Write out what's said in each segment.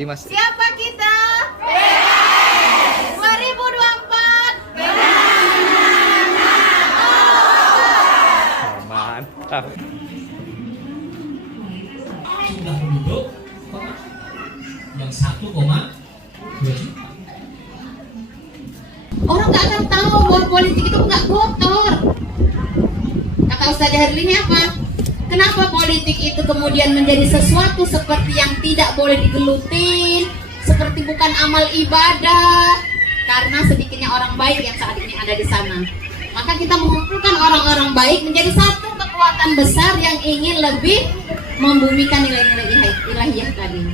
Dimas. Siapa kita? PKS 2024. Mantap. Sudah penduduk yang 1,2 juta. Orang nggak akan tahu bahwa politik itu nggak kotor. Kata Ustazah Herlin ini apa? Kenapa politik itu kemudian menjadi sesuatu seperti yang tidak boleh digelutin, seperti bukan amal ibadah? Karena sedikitnya orang baik yang saat ini ada di sana. Maka kita mengumpulkan orang-orang baik menjadi satu kekuatan besar yang ingin lebih membumikan nilai-nilai ilahiyah tadi.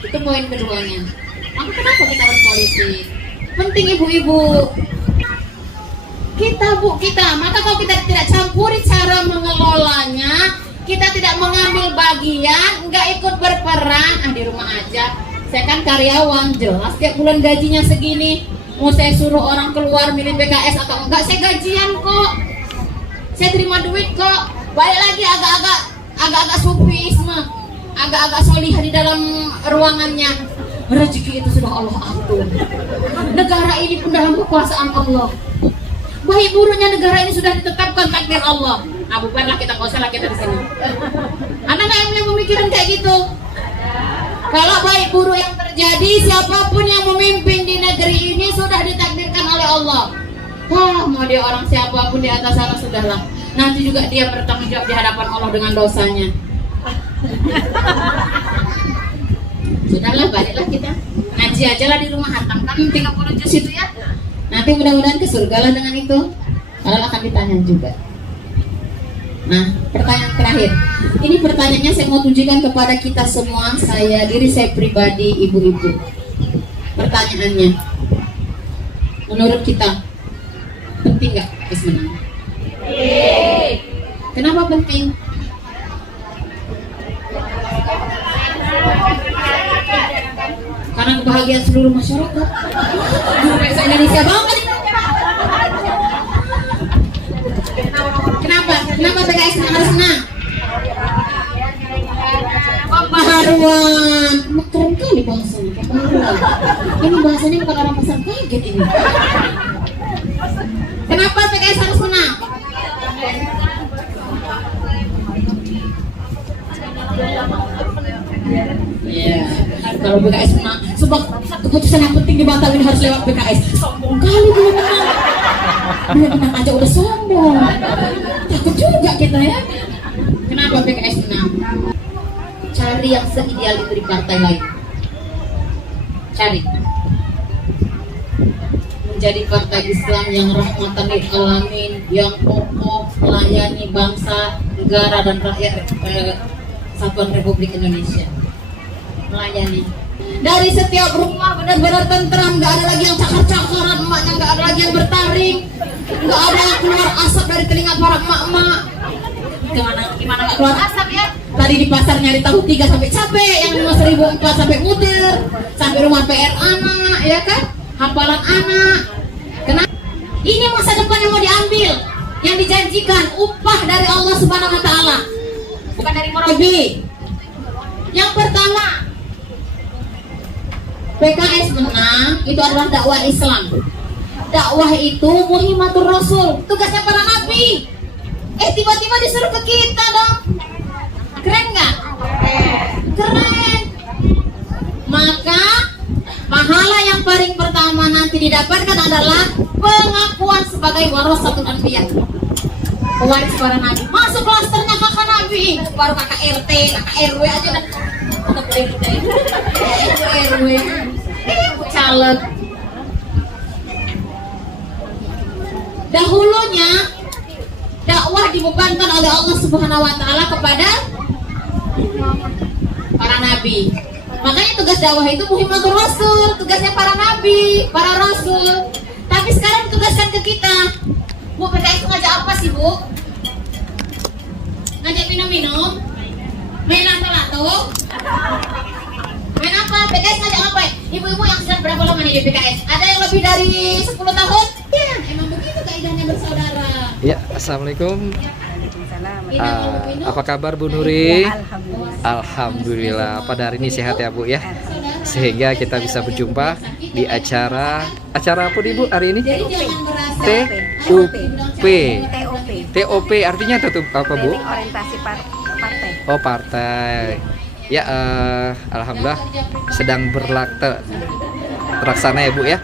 Itu poin keduanya. Maka kenapa kita berpolitik? Penting ibu-ibu. Maka kalau kita tidak campuri cara mengelolanya, kita tidak mengambil bagian, nggak ikut berperan, di rumah aja. Saya kan karyawan, jelas tiap bulan gajinya segini. Mau saya suruh orang keluar milih PKS atau enggak, saya gajian kok. Saya terima duit kok. Balik lagi agak-agak sufisme, agak-agak solihah di dalam ruangannya. Rezeki itu sudah Allah atur. Negara ini pun dalam kekuasaan Allah. Baik buruknya negara ini sudah ditetapkan takdir Allah. Bubarlah kita, nggak usah lah kita di sini. Anda nggak yang memikirkan kayak gitu. Kalau baik buruk yang terjadi, siapapun yang memimpin di negeri ini sudah ditakdirkan oleh Allah. Mau dia orang siapapun di atas sana, sudahlah. Nanti juga dia bertanggung jawab di hadapan Allah dengan dosanya. Sudahlah, baliklah kita ngaji aja lah di rumah, hatamkan 30 juz itu ya. Nanti mudah-mudahan ke surga lah dengan itu. Kalau akan ditanya juga. Nah, pertanyaan terakhir. Ini pertanyaannya saya mau tunjukkan kepada kita semua, diri saya pribadi, ibu-ibu. Pertanyaannya, menurut kita penting nggak PKS menang? Kenapa penting? Karena kebahagiaan seluruh masyarakat. Bangsa Indonesia banget. Kenapa PKS harus menang? Pembaharuan. Keren kali bahasanya, pembaharuan. Ini bahasanya bukan orang pasar kaget ini. Kenapa PKS harus menang? Iya, kalau PKS menang, sebab keputusan yang penting dibatalin harus lewat PKS. Sombong kali belum menang aja udah sombong. Takut juga kita ya. Kenapa PKS menang? Cari yang seideal itu di partai lain. Cari menjadi partai Islam yang rahmatan lil alamin, yang kokoh melayani bangsa, negara dan rakyat Satuan Republik Indonesia. Melayani dari setiap rumah benar-benar tentram, nggak ada lagi yang cakar-cakaran emaknya, nggak ada lagi yang bertaring, nggak ada yang keluar asap dari telinga para emak-emak. Gimana nggak keluar asap ya? Tadi di pasar nyari tahu 3 sampai capek, yang 5.004 sampai muter, sampai rumah PR anak, ya kan? Hafalan anak. Kenapa? Ini masa depan yang mau diambil, yang dijanjikan upah dari Allah Subhanahu Wa Taala, bukan dari Murabi. Yang pertama, PKS menang itu adalah dakwah Islam. Dakwah itu muhimatur Rasul, tugasnya para nabi. Tiba-tiba disuruh ke kita dong. Keren nggak? Keren. Maka pahala yang paling pertama nanti didapatkan adalah pengakuan sebagai warasatul anbiya, pewaris para nabi. Masuk klasternya kakak nabi, baru kakak RT, kakak RW aja dan RW, caleg. Dahulunya dakwah dibebankan oleh Allah Subhanahu Wa Taala kepada para nabi. Makanya tugas dakwah itu muhimatur Rasul, tugasnya para nabi, para rasul. Tapi sekarang ditugaskan ke kita. Bu, PKS ngajak apa sih, Bu? Ngajak minum-minum? Main lato-lato? Main apa? PKS ngajak apa? Ibu-ibu yang sudah berapa lama nih di PKS? Ada yang lebih dari 10 tahun? Ya, emang begitu kaidahnya bersaudara. Ya, assalamualaikum. Waalaikumsalam. Apa kabar Bu Nuri? Alhamdulillah. Alhamdulillah. Pada hari ini sehat ya Bu ya. Sehingga kita bisa berjumpa di acara apa nih Bu hari ini? TUP. TOP artinya apa Bu? Training orientasi partai. Oh partai. Ya alhamdulillah sedang terlaksana ya Bu ya.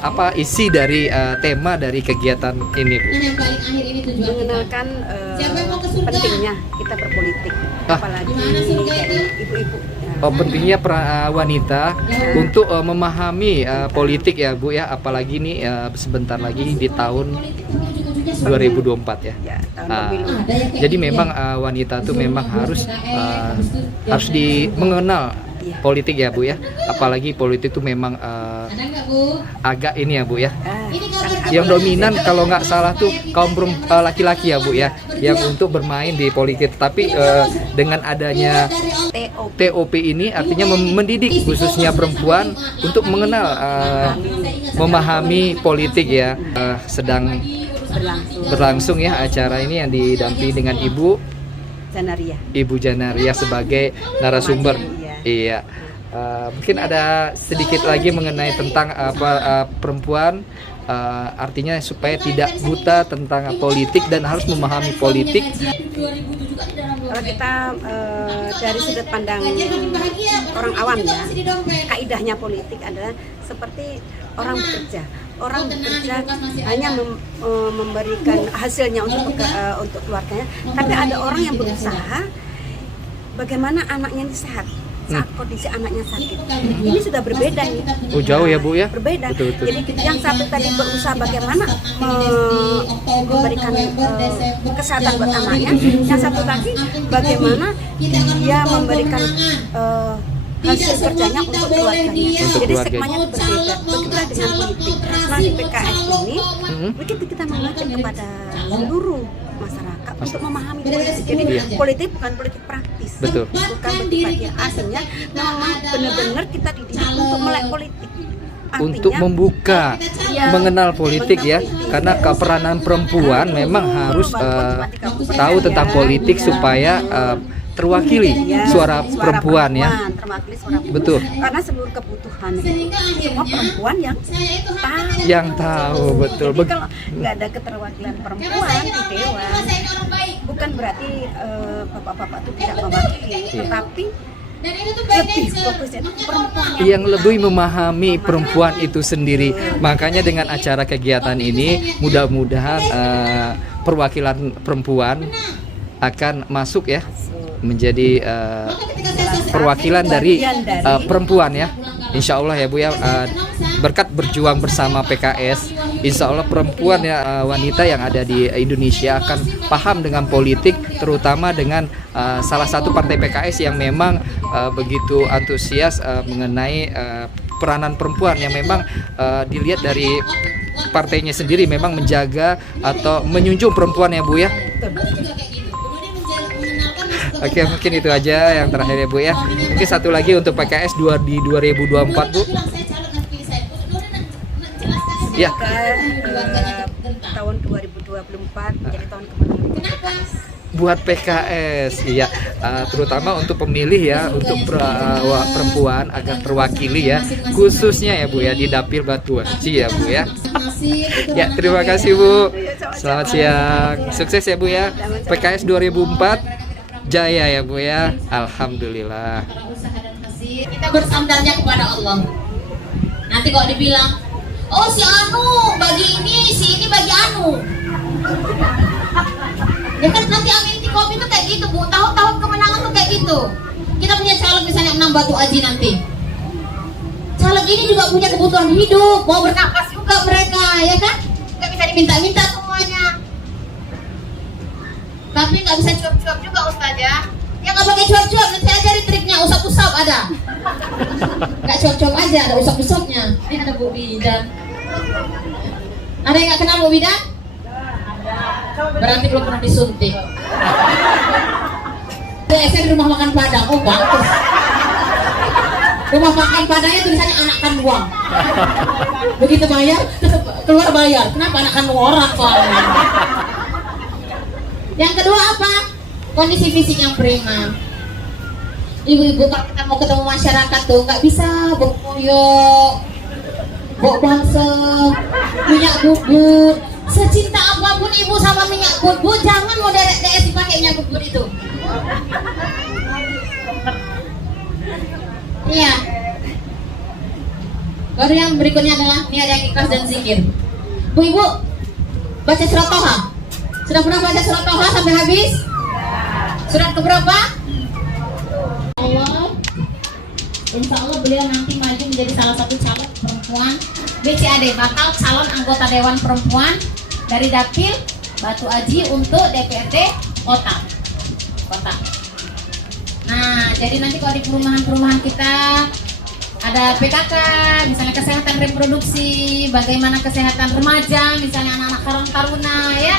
Apa isi dari tema dari kegiatan ini Bu? Yang paling akhir ini tujuan kita. Mengenalkan Siapa yang mau ke surga? pentingnya kita berpolitik, apalagi Gimana surga itu? ibu-ibu. Oh pentingnya wanita untuk memahami politik ya Bu ya, apalagi nih sebentar lagi di tahun 2024 ya. Ya, tahun Ah, pemilu. jadi memang wanita tuh memang harus mengenal politik ya Bu ya, apalagi politik tuh memang Ada nggak Bu? agak ini ya Bu ya. Ini kabar Yang dominan kalau nggak salah tuh kaum laki-laki ya Bu ya, yang untuk bermain di politik. Tapi dengan adanya TOP ini artinya mendidik khususnya perempuan untuk mengenal memahami politik ya. Sedang berlangsung ya acara ini yang didampingi dengan Ibu Janaria sebagai narasumber. Iya. Mungkin ada sedikit lagi mengenai tentang perempuan, artinya supaya tidak buta tentang politik dan harus memahami politik. Kalau kita dari sudut pandang orang awam ya, kaidahnya politik adalah seperti orang bekerja. Orang bekerja hanya memberikan hasilnya untuk keluarganya, tapi ada orang yang berusaha bagaimana anaknya ini sehat saat kondisi anaknya sakit. Ini sudah berbeda nih. Oh jauh ya Bu ya? Berbeda. Betul. Jadi yang satu tadi berusaha bagaimana memberikan kesehatan buat anaknya, yang satu lagi bagaimana dia memberikan hasil kerjanya untuk keluarganya. Jadi segmennya berbeda. Begitu dengan politik. Nah di PKS ini begitu kita mengajak kepada seluruh masyarakat untuk memahami politik. Jadi politik bukan politik praktis. Betul. Bukan politik bagian aslinya. Memang benar-benar kita dididik untuk melek politik. Artinya, Untuk membuka, mengenal politik ya, karena peranan perempuan memang harus tahu tentang politik supaya terwakili suara perempuan ya. Terwakili suara perempuan. Betul. Karena seluruh kebutuhan itu semua perempuan yang tahu. Betul. Jadi kalau nggak ada keterwakilan perempuan di dewan, bukan berarti bapak-bapak itu tidak mewakili, tetapi lebih fokusnya itu perempuan Yang lebih memahami perempuan itu sendiri. Makanya dengan acara kegiatan ini mudah-mudahan perwakilan perempuan akan masuk ya, menjadi perwakilan dari perempuan ya. Insya Allah ya Bu ya, berkat berjuang bersama PKS, Insya Allah perempuan ya, wanita yang ada di Indonesia akan paham dengan politik, terutama dengan salah satu partai PKS yang memang begitu antusias mengenai peranan perempuan yang memang dilihat dari partainya sendiri memang menjaga atau menjunjung perempuan ya Bu ya. Oke, mungkin itu aja yang terakhir ya Bu ya. Mungkin satu lagi untuk PKS di 2024 Bu. Ya. Tahun 2024 menjadi tahun kemenangan. Buat PKS, iya, terutama untuk pemilih ya, untuk perempuan agar terwakili ya, khususnya ya Bu ya di Dapil Batuaci ya Bu ya. Ya, terima kasih Bu. Selamat siang, sukses ya Bu ya. PKS 2004 jaya ya Bu ya. Alhamdulillah. Kita bersandarnya kepada Allah. Nanti kok dibilang, oh si Anu bagi ini, si ini bagi Anu. Ya kan nanti Aminti Kopi itu kayak gitu Bu. Tahun-tahun kemenangan tuh kayak gitu. Kita punya caleg misalnya 6 batu aji nanti. Caleg ini juga punya kebutuhan hidup, mau bernapas juga mereka, ya kan? Nggak bisa diminta-minta semuanya. Tapi nggak bisa cuap-cuap juga Ustaz ya. Ya nggak pakai cuap-cuap, nanti ajari triknya, usap-usap ada. Nggak cuap-cuap aja, ada usap-usapnya. Ini ada Bu Bidan. Ada yang nggak kenal Bu Bidan? Berarti belum pernah disuntik. Saya di rumah makan Padang, oh bagus. Rumah makan Padangnya tulisannya anakan uang. Begitu bayar, keluar bayar. Kenapa anakan orang Pak? Yang kedua apa? Kondisi fisik yang prima. Ibu-ibu kalau kita mau ketemu masyarakat tuh nggak bisa berkoyok, bawa balsem, minyak bubur. Secinta apapun ibu sama minyak bubur, jangan mau DS dipakai minyak bubur itu. Iya. Baru yang berikutnya adalah ini ada yang ikhlas dan zikir. Bu ibu baca surat Toha. Sudah pernah baca surat Toha sampai habis? Surat keberapa? Allah. Insya Allah beliau nanti maju menjadi salah satu calon perempuan BCAD, bakal calon anggota Dewan Perempuan dari Dapil Batu Aji untuk DPRD Kota. Nah, jadi nanti kalau di perumahan-perumahan kita ada PKK, misalnya kesehatan reproduksi, bagaimana kesehatan remaja, misalnya anak-anak karang taruna ya.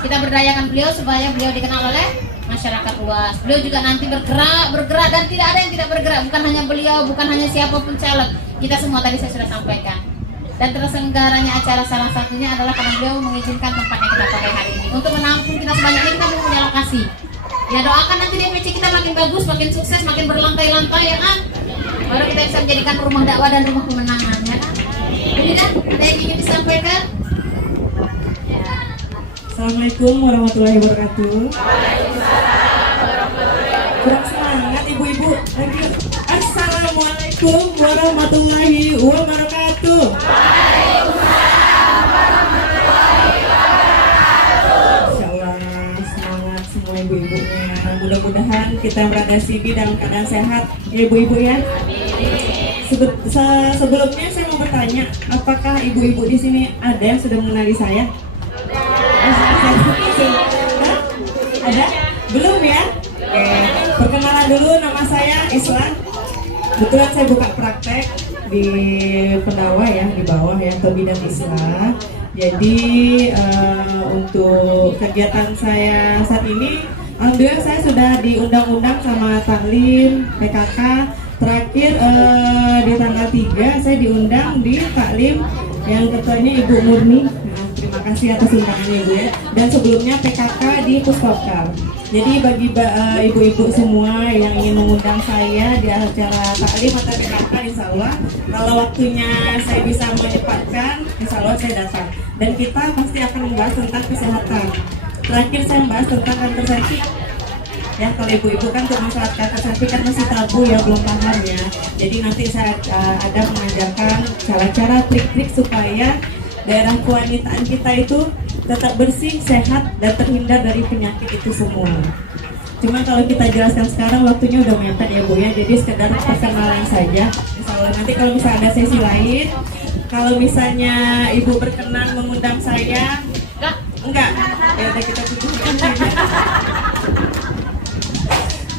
Kita berdayakan beliau supaya beliau dikenal oleh masyarakat luas. Beliau juga nanti bergerak dan tidak ada yang tidak bergerak, bukan hanya beliau, bukan hanya siapapun caleg. Kita semua tadi saya sudah sampaikan. Dan terselenggaranya acara salah satunya adalah karena beliau mengizinkan tempat yang kita pakai hari ini. Untuk menampung kita sebanyak ini kita belum punya lokasi. Ya doakan nanti DPC kita makin bagus, makin sukses, makin berlantai-lantai ya kan. Baru kita bisa menjadikan rumah dakwah dan rumah kemenangan ya kan. Jadi kan ada yang ingin disampaikan? Assalamualaikum warahmatullahi wabarakatuh. Kurang semangat ibu-ibu. Lagi. Assalamualaikum warahmatullahi wabarakatuh. Insyaallah semangat semua ibu-ibunya. Mudah-mudahan kita berada sini dalam keadaan sehat ya ibu-ibu ya. Sebelumnya saya mau bertanya, apakah ibu-ibu di sini ada yang sudah mengenali saya? Ada? Belum ya? Oke. Perkenalan dulu, nama saya Islan. Kebetulan saya buka praktek di Pendawa ya, di bawah ya, atau bidang Islam. Jadi untuk kegiatan saya saat ini, alhamdulillah saya sudah diundang-undang sama Taklim, PKK. Terakhir di tanggal 3 saya diundang di Taklim yang ketuanya Ibu Murni. Terima kasih atas undangannya Ibu ya. Dan sebelumnya PKK di Puspapkar. Jadi bagi ibu-ibu semua yang ingin mengundang saya di acara taklim atau PKK, insya Allah kalau waktunya saya bisa menyempatkan, insya Allah saya datang. Dan kita pasti akan membahas tentang kesehatan. Terakhir saya membahas tentang kanker cervix. Ya kalau ibu-ibu kan untuk masalah kanker cervix kan masih tabu ya, belum paham ya. Jadi nanti saya ada mengajarkan cara-cara trik-trik supaya daerah kewanitaan kita itu tetap bersih, sehat, dan terhindar dari penyakit itu semua. Cuma kalau kita jelaskan sekarang waktunya udah mepet ya Bu ya, jadi sekedar perkenalan saja. Misalnya nanti kalau misalnya ada sesi lain, kalau misalnya Ibu berkenan mengundang saya, enggak, ya udah kita tunggu.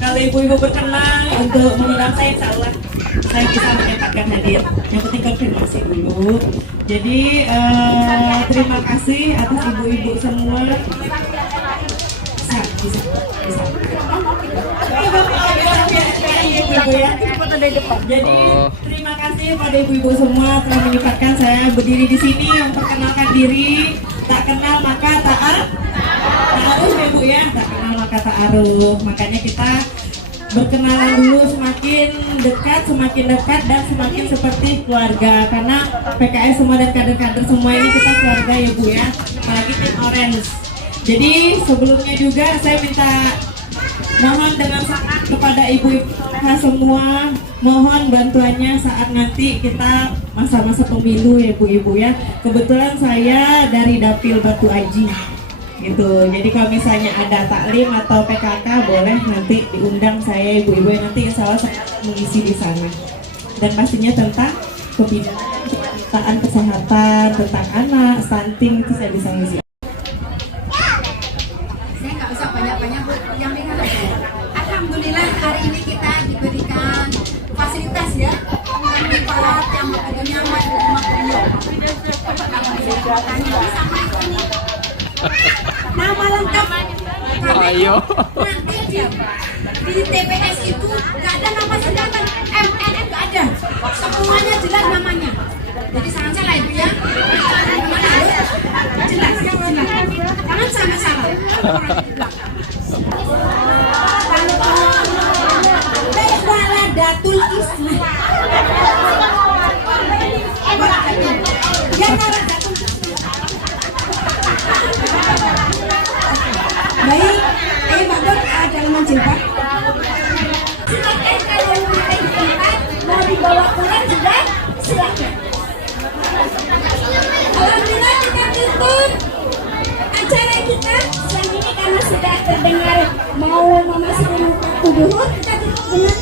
Kalau ibu-ibu berkenan untuk mengundang saya, insya Allah saya bisa menyempatkan hadir. Yang penting konfirmasi dulu. Jadi terima kasih atas ibu-ibu semua. Bisa. Ibu-ibu ya. Jadi terima kasih pada ibu-ibu semua telah menyempatkan saya berdiri di sini memperkenalkan diri. Tak kenal maka ta'aruf ya Bu ya. Tak kenal maka ta'aruf. Makanya kita berkenalan dulu, semakin dekat dan semakin seperti keluarga, karena PKS semua dan kader-kader semua ini kita keluarga ya Bu ya, apalagi tim Orange. Jadi sebelumnya juga saya minta mohon dengan sangat kepada ibu-ibu semua, mohon bantuannya saat nanti kita masa-masa pemilu ya Bu-ibu ya. Kebetulan saya dari Dapil Batu Aji gitu. Jadi kalau misalnya ada taklim atau PKK boleh nanti diundang saya ibu-ibu yang nanti insya Allah saya mengisi di sana. Dan pastinya tentang kebijakan kesehatan, tentang anak, stunting itu saya bisa ngisi. Saya nggak usah banyak-banyak Bu, yang ringan aja. Alhamdulillah hari ini kita diberikan fasilitas ya, tempat yang begitu nyaman di rumah beliau. Sama ini. Nama lengkap Ayo. nanti di TPS itu nggak ada nama sedangkan MNN nggak ada, semuanya jelas namanya. Jadi sangat salah Ibu ya, jelas, jangan sampai salah. Datul Islam. Jakarta Datul Baik, Mbak Dot dalaman jilbab. Silakan kalau memakai jilbab mau dibawa pulang juga silakan. Alhamdulillah kita tutup acara kita siang ini karena sudah terdengar mau memasuki waktu duhur, kita tutup dengan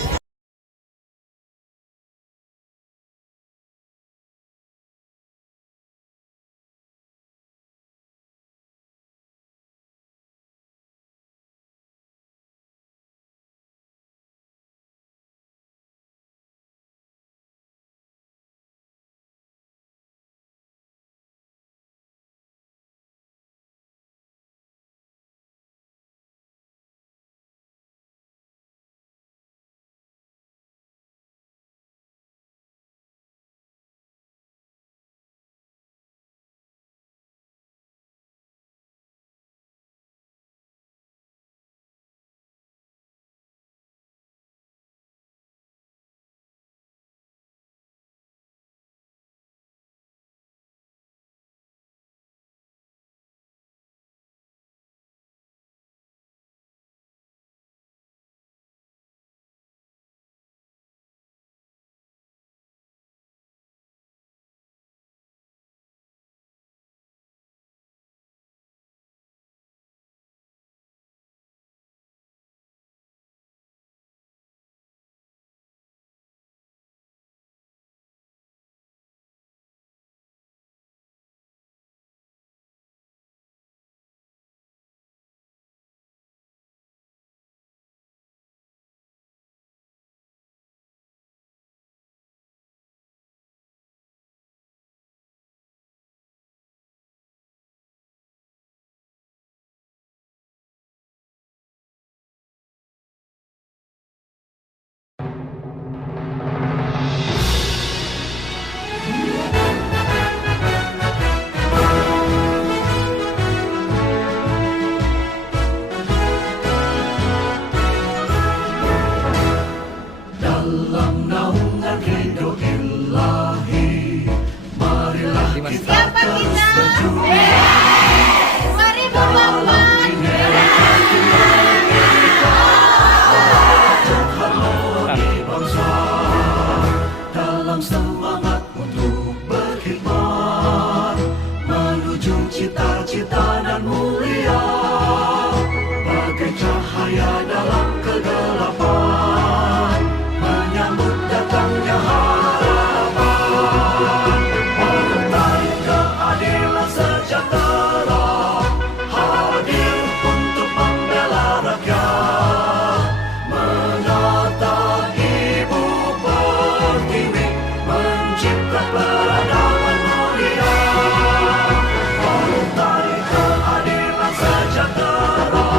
Siapa kita? Mari membangun. Dalam semangat untuk berkhidmat menuju cita-cita dan mulia, bagai cahaya dalam kegelapan, menyambut datangnya harapan. Partai Keadilan Sejahtera hadir untuk membela rakyat, menata ibu pertiwi, mencipta peradaban mulia. Partai Keadilan Sejahtera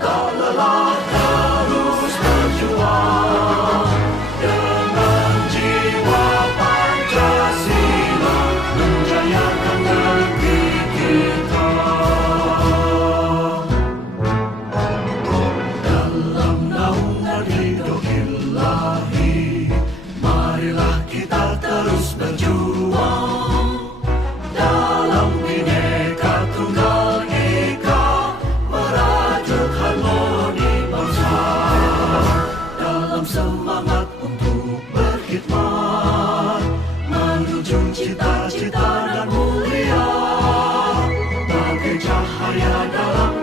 tak lelah terus berjuang dengan jiwa Pancasila, menjayakan negeri kita. Dalam naungan ridho ilahi, marilah kita terus berjuang. Dalam Bhinneka Tunggal Ika, merajut harmoni bangsa. Dalam semangat untuk berkhidmat menuju cita-cita dan mulia, bagai cahaya dalam